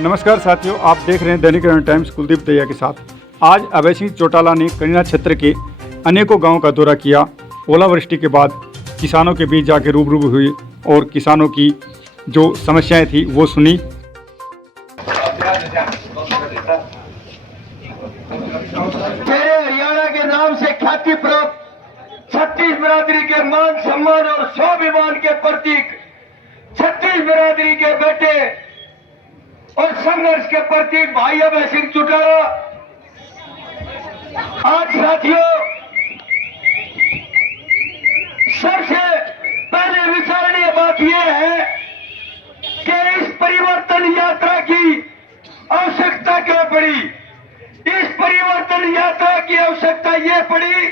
नमस्कार साथियों, आप देख रहे हैं दैनिक रन टाइम्स कुलदीप दहिया के साथ। आज अभय सिंह चौटाला ने कनीना क्षेत्र के अनेकों गांवों का दौरा किया। ओलावृष्टि के बाद किसानों के बीच जाकर रूबरू हुई और किसानों की जो समस्याएं थी वो सुनी। मेरे हरियाणा के नाम से ख्याति प्राप्त छत्तीस बिरादरी के मान सम्मान और स्वाभिमान के प्रतीक छत्तीस बिरादरी के बेटे और संघर्ष के प्रतीक भाई अभय सिंह चौटाला आज साथियों सबसे पहले विचारणीय बात यह है कि इस परिवर्तन यात्रा की आवश्यकता क्यों पड़ी। इस परिवर्तन यात्रा की आवश्यकता यह पड़ी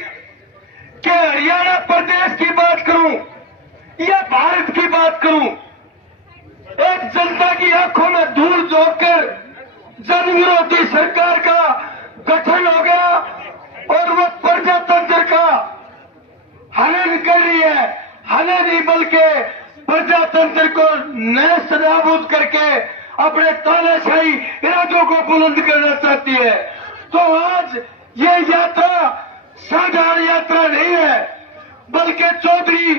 कि हरियाणा प्रदेश की बात करूं या भारत की बात करूं, एक जनता की आंखों में धूल झोंककर जन विरोधी सरकार का गठन हो गया और वह प्रजातंत्र का हनन कर रही है। हनन नहीं बल्कि प्रजातंत्र को नष्ट नाबूद करके अपने तानाशाही इरादों को बुलंद करना चाहती है। तो आज ये यात्रा साधारण यात्रा नहीं है, बल्कि चौधरी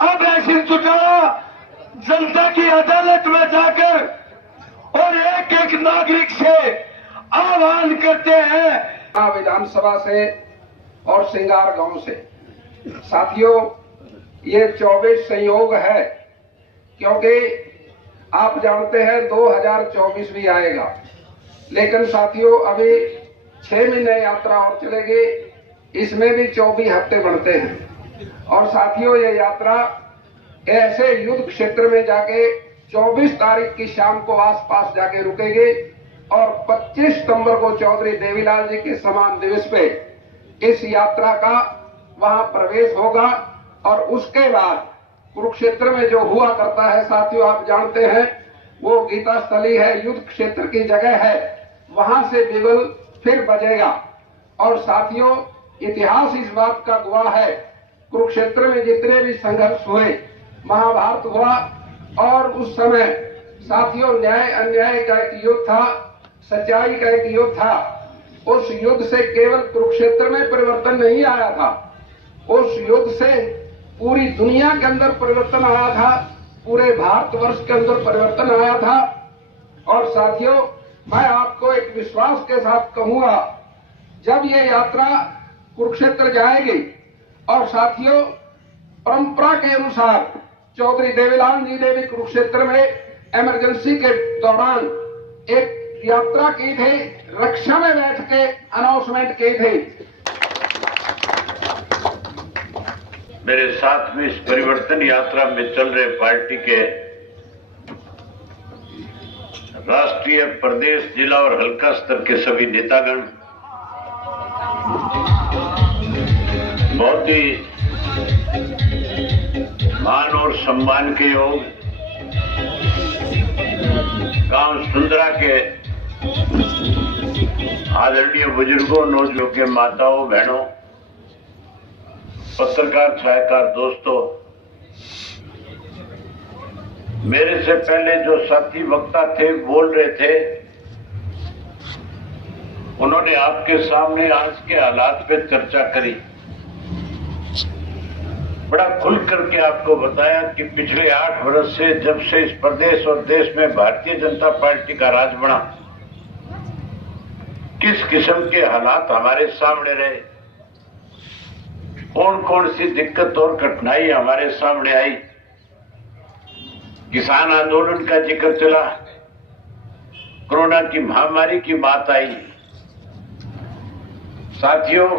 अभय सिंह चौटाला जनता की अदालत में जाकर और एक एक नागरिक से आह्वान करते हैं। विधानसभा से और सिंगार गांव से साथियों, ये 24 संयोग है, क्योंकि आप जानते हैं 2024 भी आएगा, लेकिन साथियों अभी 6 महीने यात्रा और चलेगी, इसमें भी 24 हफ्ते बढ़ते हैं। और साथियों ये यात्रा ऐसे युद्ध क्षेत्र में जाके 24 तारीख की शाम को आसपास जाके रुकेगी और 25 सितंबर को चौधरी देवीलाल जी के सम्मान दिवस पे इस यात्रा का वहां प्रवेश होगा। और उसके बाद कुरुक्षेत्र में जो हुआ करता है साथियों, आप जानते हैं वो गीता स्थली है, युद्ध क्षेत्र की जगह है, वहां से बिगुल फिर बजेगा। और साथियों इतिहास इस बात का गवाह है, कुरुक्षेत्र में जितने भी संघर्ष हुए, महाभारत हुआ और उस समय साथियों न्याय अन्याय का एक युद्ध था, सच्चाई का एक युद्ध था। उस युद्ध से केवल कुरुक्षेत्र में परिवर्तन नहीं आया था, उस युद्ध से पूरी दुनिया के अंदर परिवर्तन आया था, पूरे भारतवर्ष के अंदर परिवर्तन आया था। और साथियों मैं आपको एक विश्वास के साथ कहूंगा, जब ये यात्रा कुरुक्षेत्र जाएगी और साथियों परंपरा के अनुसार चौधरी देवीलाल जी ने भी कुरुक्षेत्र में इमरजेंसी के दौरान एक यात्रा की थी, रक्षा में बैठ के अनाउंसमेंट की थी। मेरे साथ में इस परिवर्तन यात्रा में चल रहे पार्टी के राष्ट्रीय, प्रदेश, जिला और हल्का स्तर के सभी नेतागण, बहुत ही मान और सम्मान के योग गांव सुंदरा के आदरणीय बुजुर्गों, नौजवानों के माताओं, बहनों, पत्रकार, छायाकार दोस्तों, मेरे से पहले जो साथी वक्ता थे बोल रहे थे, उन्होंने आपके सामने आज के हालात पे चर्चा करी, बड़ा खुल करके आपको बताया कि पिछले 8 वर्ष से जब से इस प्रदेश और देश में भारतीय जनता पार्टी का राज बना, किस किस्म के हालात हमारे सामने रहे, कौन कौन सी दिक्कत और कठिनाई हमारे सामने आई। किसान आंदोलन का जिक्र चला, कोरोना की महामारी की बात आई। साथियों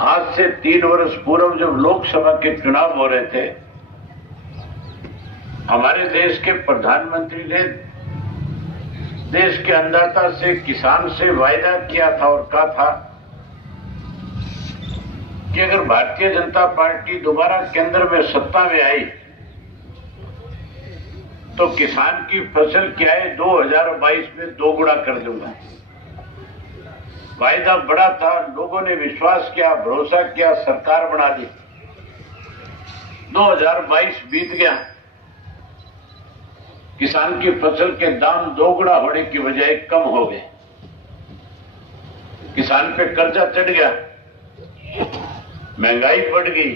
आज से 3 वर्ष पूर्व जब लोकसभा के चुनाव हो रहे थे, हमारे देश के प्रधानमंत्री ने देश के अन्नदाता से, किसान से वायदा किया था और कहा था कि अगर भारतीय जनता पार्टी दोबारा केंद्र में सत्ता में आई तो किसान की फसल की आय 2022 में 2 गुना कर दूंगा। वायदा बड़ा था, लोगों ने विश्वास किया, भरोसा किया, सरकार बना दी। 2022 बीत गया, किसान की फसल के दाम दोगुना होने की बजाय कम हो गए। किसान पे कर्जा चढ़ गया, महंगाई बढ़ गई,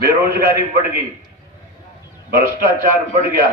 बेरोजगारी बढ़ गई, भ्रष्टाचार बढ़ गया।